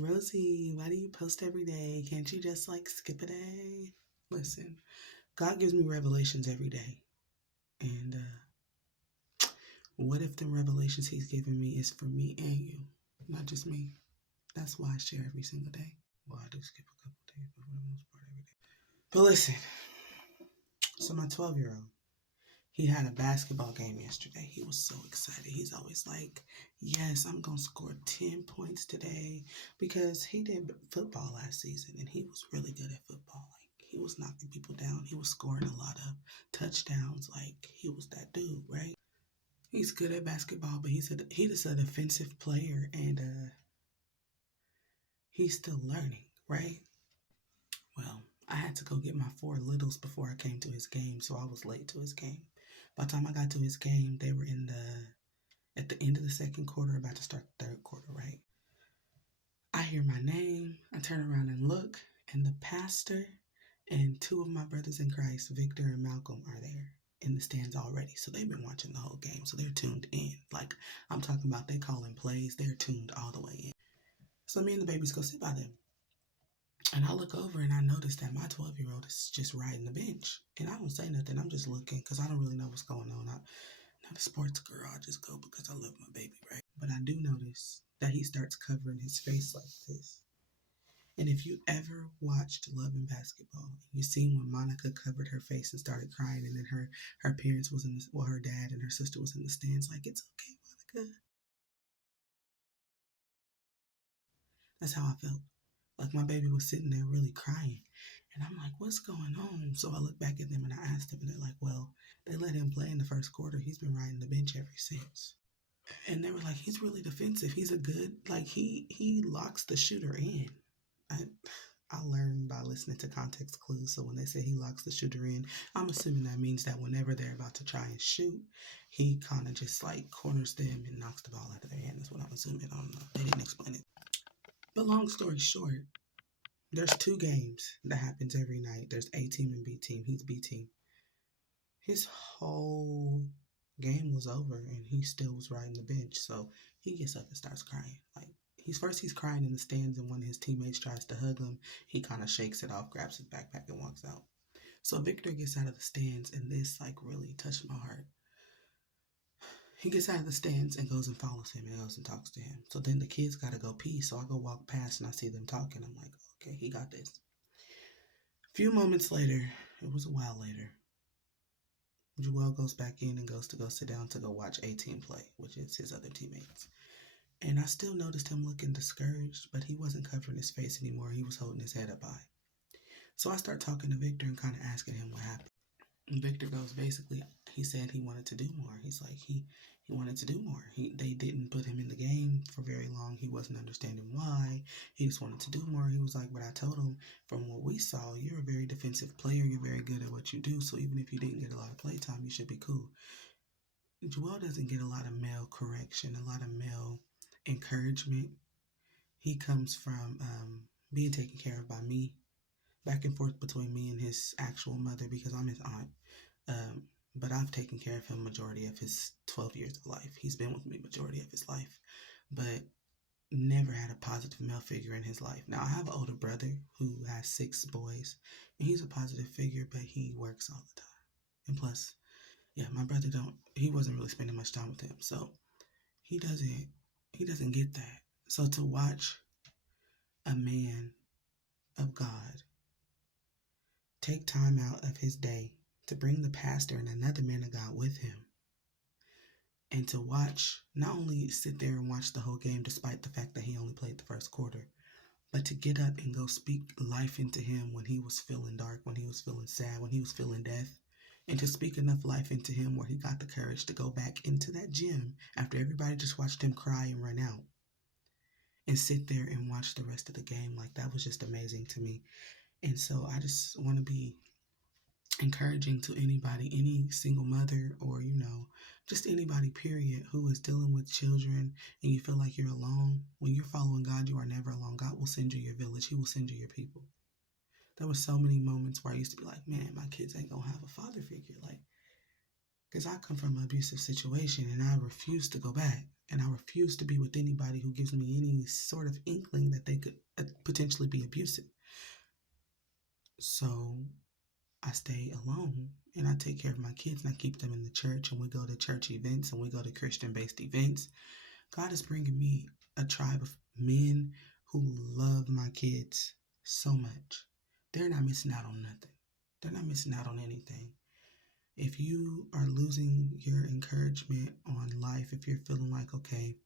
Rosie, why do you post every day? Can't you just like skip a day? Listen, God gives me revelations every day. And what if the revelations He's giving me is for me and you, not just me? That's why I share every single day. Well, I do skip a couple days, but for the most part, every day. But listen, so my 12-year-old, he had a basketball game yesterday. He was so excited. He's always like, yes, I'm going to score 10 points today because he did football last season and he was really good at football. Like, he was knocking people down. He was scoring a lot of touchdowns. Like, he was that dude, right? He's good at basketball, but he's just a defensive player and he's still learning, right? Well, I had to go get my 4 littles before I came to his game, so I was late to his game. By the time I got to his game, they were at the end of the second quarter, about to start the third quarter, right? I hear my name, I turn around and look, and the pastor and 2 of my brothers in Christ, Victor and Malcolm, are there in the stands already. So they've been watching the whole game, so they're tuned in. Like, I'm talking about, they calling plays, they're tuned all the way in. So me and the babies go sit by them. And I look over and I notice that my 12-year-old is just riding the bench. And I don't say nothing. I'm just looking because I don't really know what's going on. I'm not a sports girl. I just go because I love my baby, right? But I do notice that he starts covering his face like this. And if you ever watched Love and Basketball, you seen when Monica covered her face and started crying, and then her parents was her dad and her sister was in the stands like, it's okay, Monica. That's how I felt. Like my baby was sitting there really crying. And I'm like, what's going on? So I look back at them and I asked them, and they're like, well, they let him play in the first quarter. He's been riding the bench ever since. And they were like, he's really defensive. He's a good, like, he locks the shooter in. I learned by listening to context clues. So when they say he locks the shooter in, I'm assuming that means that whenever they're about to try and shoot, he kind of just like corners them and knocks the ball out of their hand. That's what I'm assuming. I don't know. They didn't explain it. But long story short, there's 2 games that happens every night. There's A team and B team. He's B team. His whole game was over and he still was riding the bench. So he gets up and starts crying. Like he's crying in the stands, and when his teammates tries to hug him, he kind of shakes it off, grabs his backpack, and walks out. So Victor gets out of the stands, and this like really touched my heart. He gets out of the stands and goes and follows him and goes and talks to him. So then the kids got to go pee. So I go walk past and I see them talking. I'm like, okay, he got this. A few moments later, it was a while later, Joel goes back in and goes to go sit down to go watch A team play, which is his other teammates. And I still noticed him looking discouraged, but he wasn't covering his face anymore. He was holding his head up high. So I start talking to Victor and kind of asking him what happened. And Victor goes, basically, he said he wanted to do more. He's like, he wanted to do more. They didn't put him in the game for very long. He wasn't understanding why. He just wanted to do more. He was like, but I told him, from what we saw, you're a very defensive player. You're very good at what you do. So even if you didn't get a lot of play time, you should be cool. Joel doesn't get a lot of male correction, a lot of male encouragement. He comes from being taken care of by me, back and forth between me and his actual mother because I'm his aunt. But I've taken care of him majority of his 12 years of life. He's been with me majority of his life, but never had a positive male figure in his life. Now, I have an older brother who has 6 boys, and he's a positive figure, but he works all the time. And plus, yeah, my brother he wasn't really spending much time with him, so he doesn't get that. So to watch a man of God take time out of his day to bring the pastor and another man of God with him, and to watch, not only sit there and watch the whole game despite the fact that he only played the first quarter, but to get up and go speak life into him when he was feeling dark, when he was feeling sad, when he was feeling death, and to speak enough life into him where he got the courage to go back into that gym after everybody just watched him cry and run out and sit there and watch the rest of the game. Like, that was just amazing to me. And so I just want to be encouraging to anybody, any single mother, or, just anybody, period, who is dealing with children and you feel like you're alone. When you're following God, you are never alone. God will send you your village. He will send you your people. There were so many moments where I used to be like, man, my kids ain't gonna have a father figure. Like, because I come from an abusive situation and I refuse to go back. And I refuse to be with anybody who gives me any sort of inkling that they could potentially be abusive. So I stay alone and I take care of my kids and I keep them in the church, and we go to church events and we go to Christian-based events. God is bringing me a tribe of men who love my kids so much. They're not missing out on nothing. They're not missing out on anything. If you are losing your encouragement on life, if you're feeling like, okay,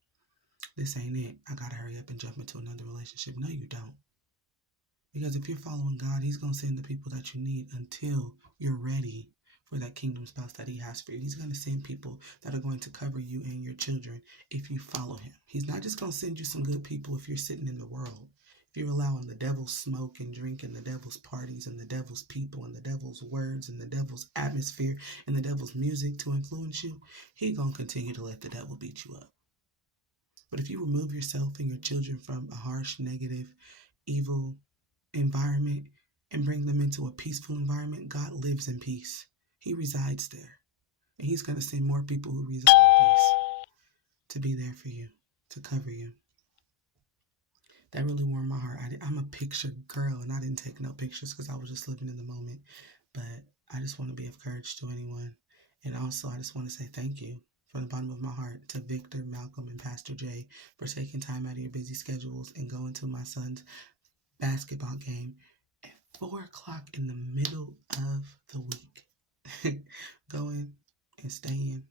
this ain't it, I gotta hurry up and jump into another relationship. No, you don't. Because if you're following God, He's going to send the people that you need until you're ready for that kingdom spouse that He has for you. He's going to send people that are going to cover you and your children if you follow Him. He's not just going to send you some good people if you're sitting in the world. If you're allowing the devil's smoke and drink and the devil's parties and the devil's people and the devil's words and the devil's atmosphere and the devil's music to influence you, He's going to continue to let the devil beat you up. But if you remove yourself and your children from a harsh, negative, evil environment and bring them into a peaceful environment, God lives in peace. He resides there. And He's going to send more people who reside in peace to be there for you, to cover you. That really warmed my heart. I'm a picture girl, and I didn't take no pictures because I was just living in the moment. But I just want to be of courage to anyone. And also, I just want to say thank you from the bottom of my heart to Victor, Malcolm, and Pastor Jay for taking time out of your busy schedules and going to my son's basketball game at 4 o'clock in the middle of the week. Going and staying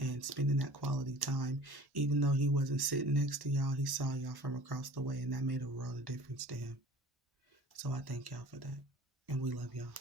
and spending that quality time. Even though he wasn't sitting next to y'all, he saw y'all from across the way, and that made a world of difference to him. So I thank y'all for that. And we love y'all.